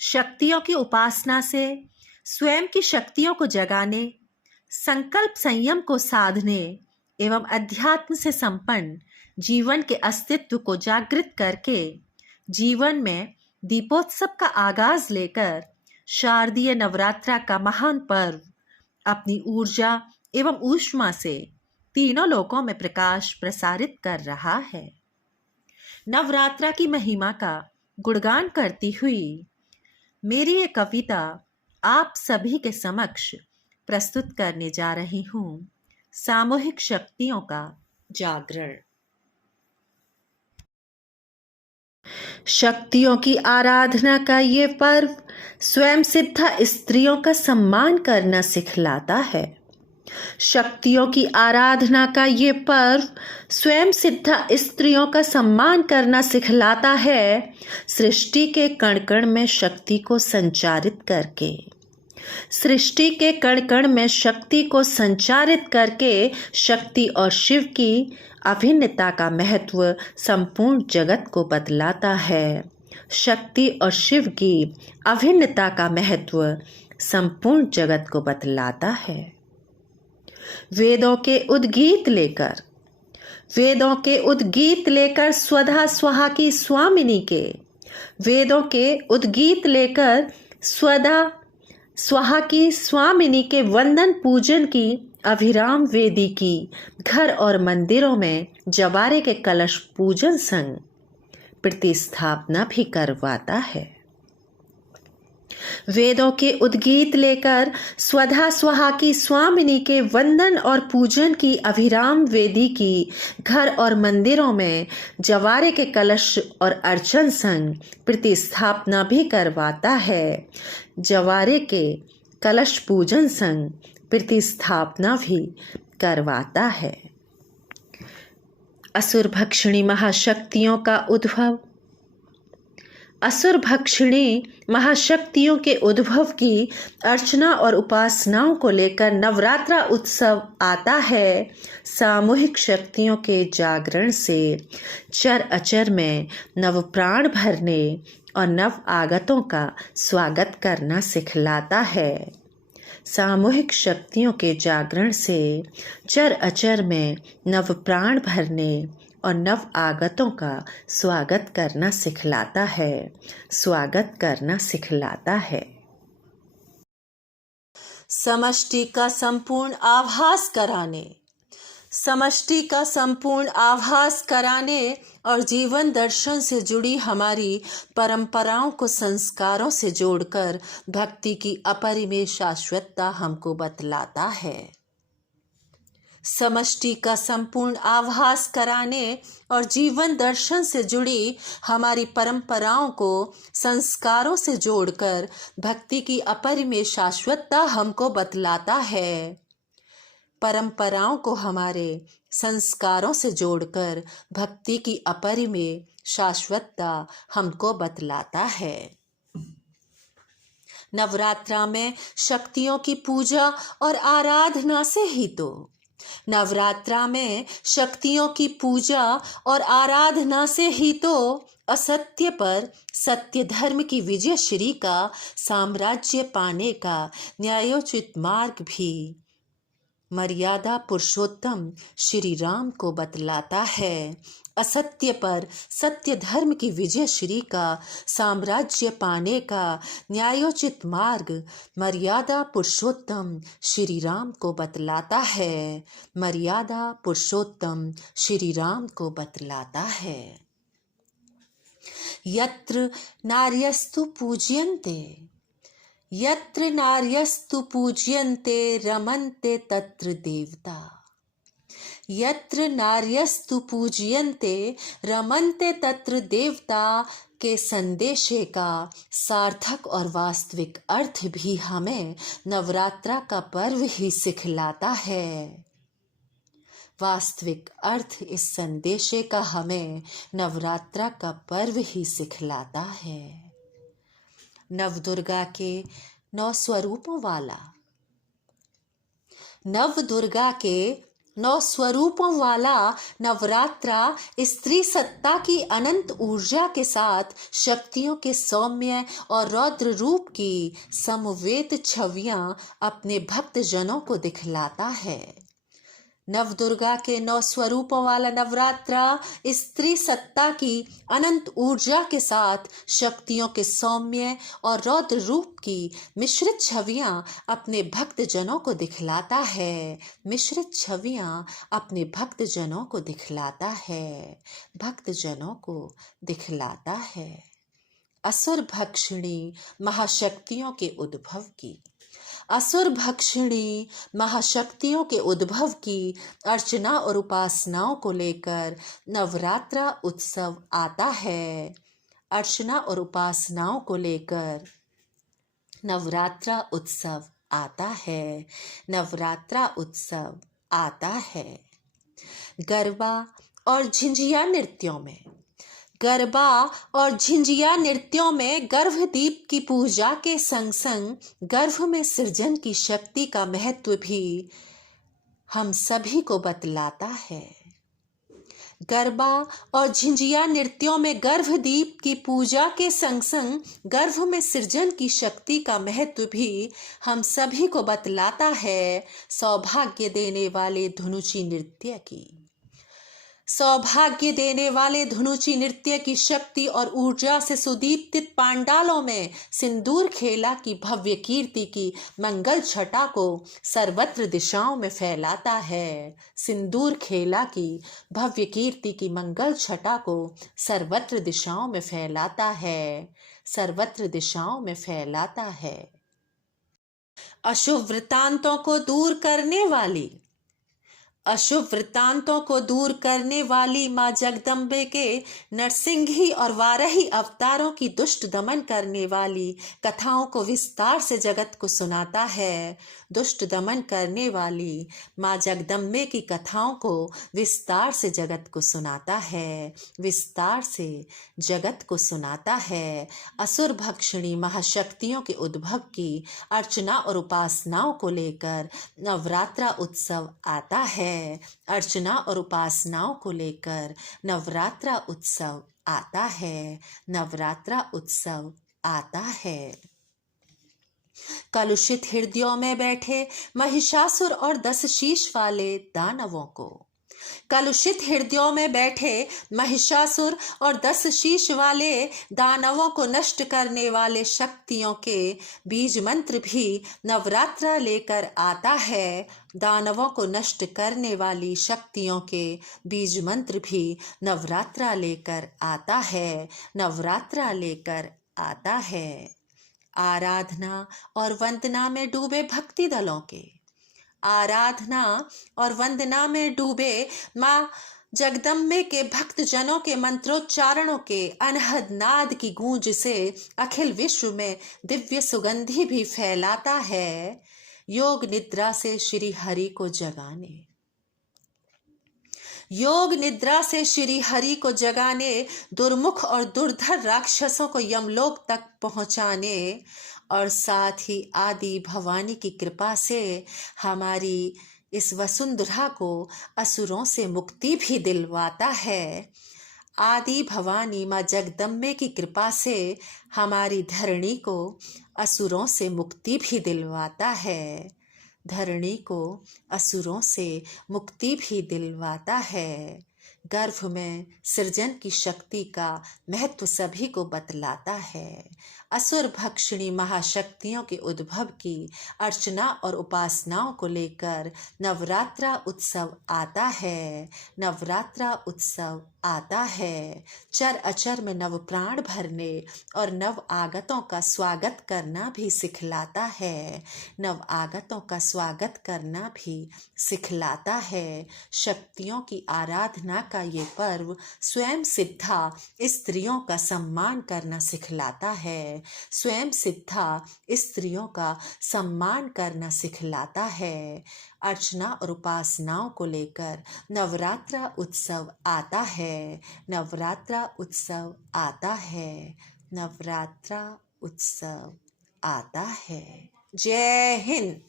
शक्तियों की उपासना से स्वयं की शक्तियों को जगाने, संकल्प संयम को साधने एवं अध्यात्म से संपन्न जीवन के अस्तित्व को जागृत करके जीवन में दीपोत्सव का आगाज लेकर शारदीय नवरात्रा का महान पर्व अपनी ऊर्जा एवं ऊष्मा से तीनों लोकों में प्रकाश प्रसारित कर रहा है। नवरात्रा की महिमा का गुणगान करती हुई मेरी ये कविता आप सभी के समक्ष प्रस्तुत करने जा रही हूँ। सामूहिक शक्तियों का जागरण। शक्तियों की आराधना का ये पर्व स्वयं सिद्ध स्त्रियों का सम्मान करना सिखलाता है। शक्तियों की आराधना का ये पर्व स्वयं सिद्ध स्त्रियों का सम्मान करना सिखलाता है, सृष्टि के कण कण में शक्ति को संचारित करके। सृष्टि के कण कण में शक्ति को संचारित करके शक्ति और शिव की अभिन्नता का महत्व संपूर्ण जगत को बतलाता है। शक्ति और शिव की अभिन्नता का महत्व संपूर्ण जगत को बतलाता है। वेदों के उद्गीत लेकर स्वधा स्वाहा की स्वामिनी के, वेदों के उद्गीत लेकर स्वधा स्वाहा की स्वामिनी के वंदन पूजन की अभिराम वेदी की घर और मंदिरों में जवारे के कलश पूजन संग प्रतिस्थापना भी करवाता है। वेदों के उद्गीत लेकर स्वधा स्वाहा की स्वामिनी के वंदन और पूजन की अभिराम वेदी की घर और मंदिरों में जवारे के कलश और अर्चन संग प्रतिस्थापना भी करवाता है। जवारे के कलश पूजन संग प्रतिस्थापना भी करवाता है। असुर भक्षिणी महाशक्तियों का उद्भव। असुर भक्षिणी महाशक्तियों के उद्भव की अर्चना और उपासनाओं को लेकर नवरात्रा उत्सव आता है। सामूहिक शक्तियों के जागरण से चर अचर में नव प्राण भरने और नव आगतों का स्वागत करना सिखलाता है। सामूहिक शक्तियों के जागरण से चर अचर में नव प्राण भरने और नव आगतों का स्वागत करना सिखलाता है। स्वागत करना सिखलाता है। समष्टि का संपूर्ण आभास कराने, समष्टि का संपूर्ण आभास कराने और जीवन दर्शन से जुड़ी हमारी परंपराओं को संस्कारों से जोड़कर भक्ति की अपरिमेय शाश्वतता हमको बतलाता है। समष्टि का संपूर्ण आभास कराने और जीवन दर्शन से जुड़ी हमारी परंपराओं को संस्कारों से जोड़कर भक्ति की अपरिमेय शाश्वतता हमको बतलाता है। परंपराओं को हमारे संस्कारों से जोड़कर भक्ति की अपरिमेय शाश्वतता हमको बतलाता है। नवरात्रा में शक्तियों की पूजा और आराधना से ही तो नवरात्रा में शक्तियों की पूजा और आराधना से ही तो असत्य पर सत्य धर्म की विजय श्री का साम्राज्य पाने का न्यायोचित मार्ग भी मर्यादा पुरुषोत्तम श्री राम को बतलाता है। असत्य पर सत्य धर्म की विजय श्री का साम्राज्य पाने का न्यायोचित मार्ग मर्यादा पुरुषोत्तम श्री राम को बतलाता है। मर्यादा पुरुषोत्तम श्री राम को बतलाता है। यत्र नार्यस्तु पूज्यन्ते, यत्र नार्यस्तु पूज्यन्ते रमन्ते तत्र देवता। यत्र नार्यस्तु पूज्यन्ते रमन्ते तत्र देवता के संदेशे का सार्थक और वास्तविक अर्थ भी हमें नवरात्रा का पर्व ही सिखलाता है। वास्तविक अर्थ इस संदेशे का हमें नवरात्रा का पर्व ही सिखलाता है। नवदुर्गा के 9 स्वरूपों वाला, नव दुर्गा के नौ स्वरूपों वाला नवरात्रा स्त्री सत्ता की अनंत ऊर्जा के साथ शक्तियों के सौम्य और रौद्र रूप की समवेत छवियां अपने भक्त जनों को दिखलाता है। नवदुर्गा के 9 स्वरूपों वाला नवरात्रा स्त्री सत्ता की अनंत ऊर्जा के साथ शक्तियों के सौम्य और रौद्र रूप की मिश्रित छवियां अपने भक्त जनों को दिखलाता है। मिश्रित छवियां अपने भक्त जनों को दिखलाता है, भक्त जनों को दिखलाता है। असुर भक्षिणी महाशक्तियों के उद्भव की, असुर भक्षिणी महाशक्तियों के उद्भव की अर्चना और उपासनाओं को लेकर नवरात्रा उत्सव आता है। अर्चना और उपासनाओं को लेकर नवरात्रा उत्सव आता है। नवरात्रा उत्सव आता है। गरबा और झिंझिया नृत्यों में, गरबा और झिंझिया नृत्यों में गर्भदीप की पूजा के संग संग गर्भ में सृजन की शक्ति का महत्व भी हम सभी को बतलाता है। गरबा और झिंझिया नृत्यों में गर्भदीप की पूजा के संग संग गर्भ में सृजन की शक्ति का महत्व भी हम सभी को बतलाता है। सौभाग्य देने वाले धुनुची नृत्य की, सौभाग्य देने वाले धुनुची नृत्य की शक्ति और ऊर्जा से सुदीप्तित पांडालों में सिंदूर खेला की भव्य कीर्ति की मंगल छटा को सर्वत्र दिशाओं में फैलाता है। सिंदूर खेला की भव्य कीर्ति की मंगल छटा को सर्वत्र दिशाओं में फैलाता है, सर्वत्र दिशाओं में फैलाता है। अशुभ वृत्तांतों को दूर करने वाली, अशुभ वृत्तांतों को दूर करने वाली माँ जगदम्बे के नरसिंही और वाराही अवतारों की दुष्ट दमन करने वाली कथाओं को विस्तार से जगत को सुनाता है। दुष्ट दमन करने वाली माँ जगदम्बे की कथाओं को विस्तार से जगत को सुनाता है, विस्तार से जगत को सुनाता है। असुर भक्षिणी महाशक्तियों के उद्भव की अर्चना और उपासनाओं को लेकर नवरात्रा उत्सव आता है। अर्चना और उपासनाओं को लेकर नवरात्रा उत्सव आता है, नवरात्रा उत्सव आता है। कलुषित हृदयों में बैठे महिषासुर और 10 शीश वाले दानवों को, कलुषित हृदयों में बैठे महिषासुर और 10 शीश वाले दानवों को नष्ट करने वाले शक्तियों के बीज मंत्र भी नवरात्रा लेकर आता है। दानवों को नष्ट करने वाली शक्तियों के बीज मंत्र भी नवरात्रा लेकर आता है, नवरात्रा लेकर आता है। आराधना और वंदना में डूबे भक्ति दलों के, आराधना और वंदना में डूबे माँ जगदम्बे के भक्त जनों के मंत्रोच्चारणों के अनहद नाद की गूंज से अखिल विश्व में दिव्य सुगंधि भी फैलाता है। योग निद्रा से श्री हरि को जगाने, योग निद्रा से श्री हरि को जगाने, दुर्मुख और दुर्धर राक्षसों को यमलोक तक पहुंचाने और साथ ही आदि भवानी की कृपा से हमारी इस वसुंधरा को असुरों से मुक्ति भी दिलवाता है। आदि भवानी माँ जगदम्बे की कृपा से हमारी धरणी को असुरों से मुक्ति भी दिलवाता है, धरणी को असुरों से मुक्ति भी दिलवाता है। गर्भ में सृजन की शक्ति का महत्व सभी को बतलाता है। असुर भक्षिणी महाशक्तियों के उद्भव की अर्चना और उपासनाओं को लेकर नवरात्रा उत्सव आता है, नवरात्रा उत्सव आता है। चर अचर में नव प्राण भरने और नव आगतों का स्वागत करना भी सिखलाता है, नव आगतों का स्वागत करना भी सिखलाता है। शक्तियों की आराधना का ये पर्व स्वयं सिद्धा स्त्रियों का सम्मान करना सिखलाता है, स्वयं सिद्धा स्त्रियों का सम्मान करना सिखलाता है। अर्चना और उपासनाओं को लेकर नवरात्रा उत्सव आता है, नवरात्रा उत्सव आता है, नवरात्रा उत्सव आता है। जय हिंद।